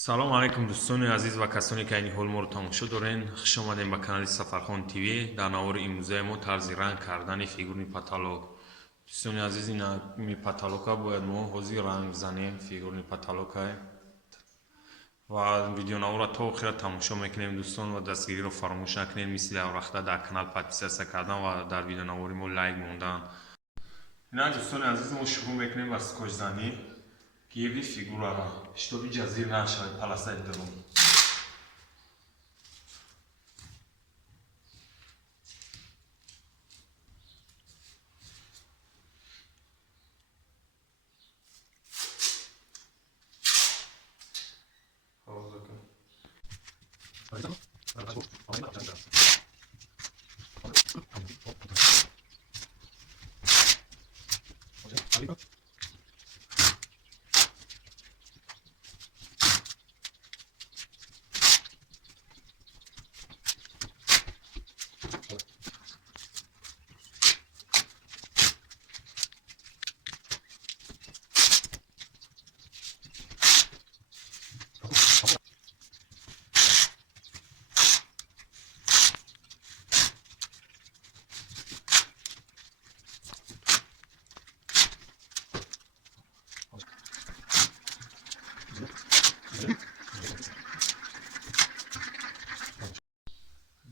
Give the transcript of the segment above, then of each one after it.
салом алайкум дӯстони азиз ва касоне ки айни ҳол моро тамошо дорен. хуш омадем ба канали Сафархон ТВ. дар навори имрӯзаи мо тарзи ранг кардани фигурни паталок. дӯстони азиз, ин паталока бояд мо ҳозир ранг занем фигурни паталока ва видеонавора то охира тамошо мекунем дӯстон, ва дастгириро фаромӯш накунед, мисли аврахта дар канал подписатсия кардан ва дар видеонавори мо лайк мондан. ина дӯстони азиз, мо шурӯъ мекунем ба скотчзанӣ гирди фигураро, шитоби ҷазир нашавад паласаи дарун.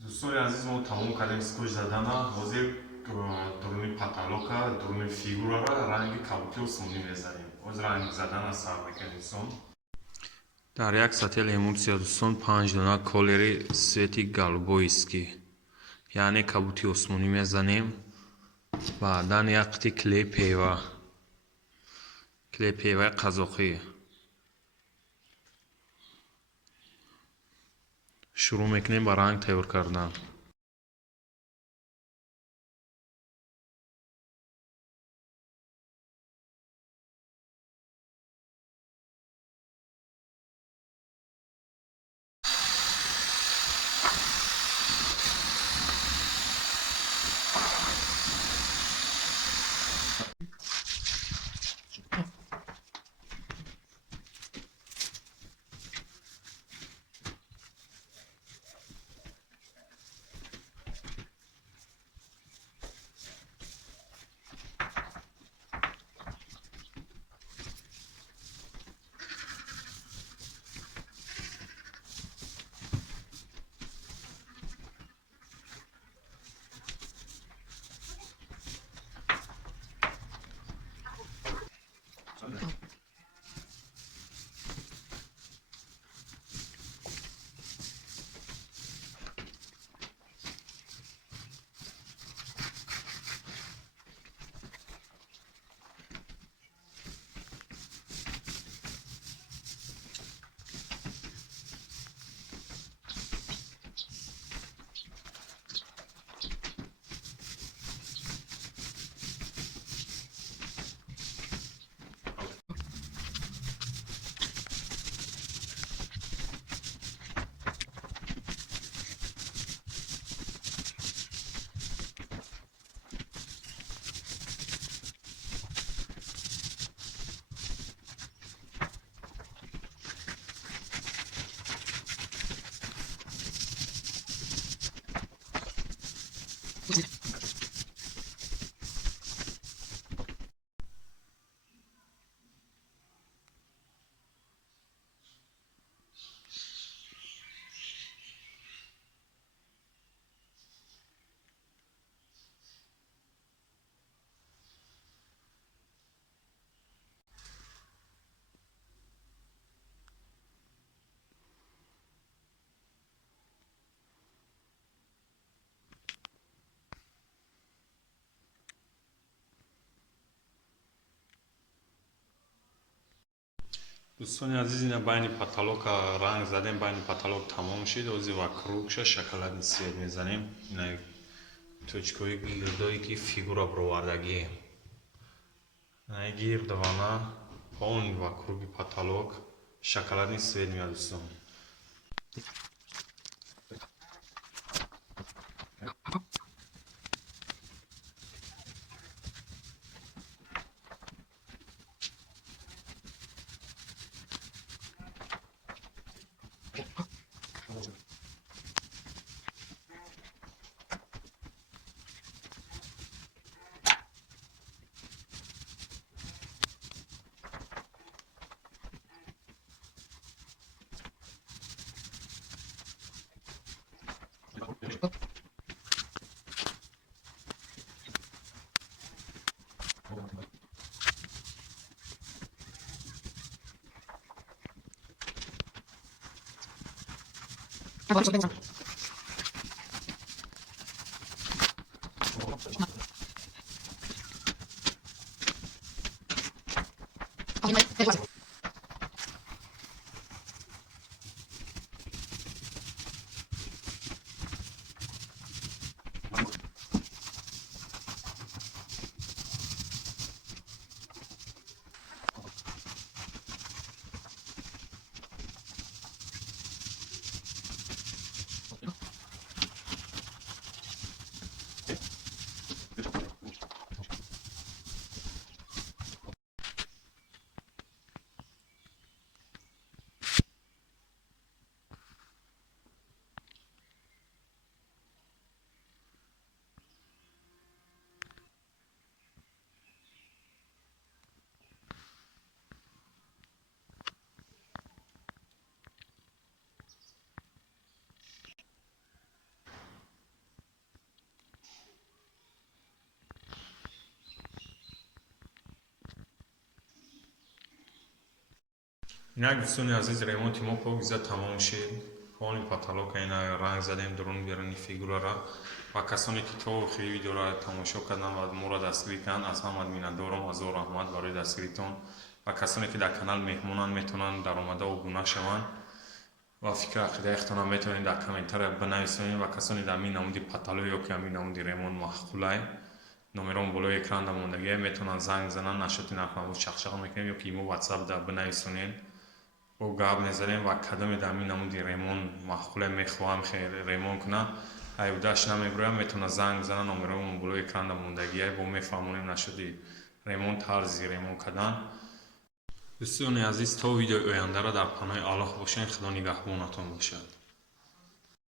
дӯстони азиз, мо тамом кардем скотч задана. ҳозир дуруни паталока, дуруни фигураро ранги кабуки осмонӣ мезанем. ҳозир ранг задана сар мекунем дӯстон. дар як сатели эмулсия дӯстон 5 дона колери свети голубойский, яъне кабути осмонӣ мезанем. баъдан як қити клей певаи қазоқӣ. шурӯъ мекунем ба ранг тайёр кардан. дӯстони азиз, ина байни паталока ранг задем, байни паталок тамом шид. ҳозир вокругша шоколадный свет мезанем. ина точкаҳои гирдое ки фигура баровардагие. ина гирдавана он вокруги паталок шоколадный свет меяд дӯстон. اینک دوستان عزیز ремонти мо погиза тамом шид. Фони потолока ина ранг задем дурун берани фигурара ва касоне ки то охири видеоро тамошо кардан ва моро дастгирӣ карданд аз ҳамат миннатдорам. ҳазор раҳмат барои дастгиритон ва касоне ки дар канал меҳмонанд метавонанд даромада обуна шаванд ва фикр ақидаихтонам метавонед дар комментария бинависонед ва касоне дар ҳамин намуди патало ё ки ҳамин намуди ремонт маъқулай номерон болои экран мондагия метавонанд занг бизананд нашоти нархнамуд шақшақ мекунем ё ки имо ватсап дар бинависонед бо гап мезанем ва кадоме дар ҳамин намуди ремонт маъқуле мехоҳам ремонт кунам айбудаш намебироям метавонад занг бизананд номеронмон болои экран мондагия бо мефаҳмонем нашоти ремонт тарзи ремонт кардан. дӯстони азиз то видеои ояндара дар паноҳи Аллоҳ бошед. худо нигаҳбонатон бошад.